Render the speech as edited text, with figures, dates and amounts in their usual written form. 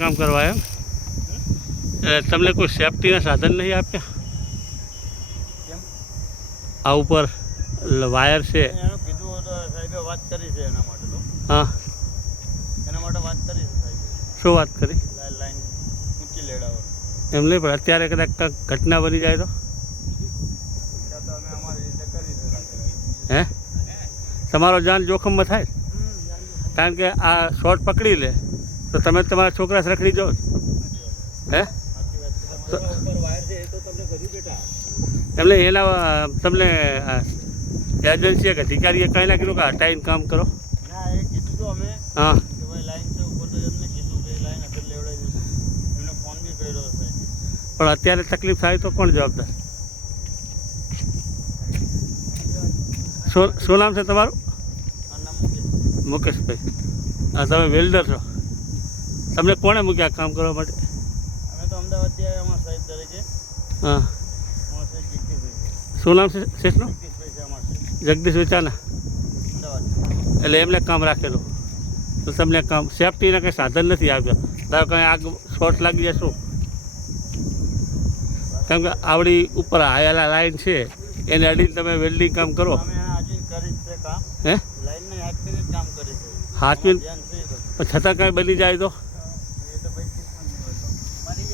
કામ કરવા એમ તમને કોઈ સેફટીના સાધન નહીં આપ્યા? આ ઉપર વાયર છે, કીધું તો સાહેબે વાત કરી છે એના માટે તો. હા, એના માટે વાત કરી છે સાહેબે. શું વાત કરી? લાઈન ઊંચી લેડાવો. એમ નહીં, પણ અત્યારે કદાચ કંઈક ઘટના બની જાય તો? ત્યાં તો અમે અમારી રીતે કરી છે. હે, તમારો જાન જોખમમાં થાય, કારણ કે આ શોર્ટ પકડી લે તો તમે તમારા છોકરા રખડી જાઓ. હે, એમને એના તમને એજન્સીએ કે અધિકારીએ કંઈ ના કીધું કે હટાવીને કામ કરો? ના, એ કીધું તો અમે હા, કે ભાઈ લાઈન છે ઉપર, તો એમને કીધું કે લાઈન અંદર લેવડાવી દીધું. એમને ફોન બી કર્યો છે. પણ અત્યારે તકલીફ થાય તો કોણ જવાબદાર? શું નામ છે તમારું? આ નામ મૂકે. મુકેશભાઈ. હા, તમે વેલ્ડર છો. તમને કોણે મૂક્યા કામ કરવા માટે? અમે તો અમદાવાદથી આવ્યા અમારા સાહેબ તરીકે. હા, અમારા સાહેબ જગદીશભાઈ. શું નામ છે શેઠનું? જગદીશભાઈ છે અમારા સાહેબ. જગદીશ વેચાના. અમદાવાદ. એટલે એમને કામ રાખેલું તો તમને કામ સેફટીના કંઈ સાધન નથી આવ્યા? ધારો કંઈ આગ શોર્ટ લાગી જાય શું? કેમ કે આવડી ઉપર હાયેલા લાઈન છે એને અડીને તમે વેલ્ડિંગ કામ કરો. અમે આજે કરી છે કામ. હે, લાઈનને હાથ કરીને જ કામ કરી છે. હાથવીન ધ્યાન છે એ બધું. છતાં કાંઈ બની જાય તો?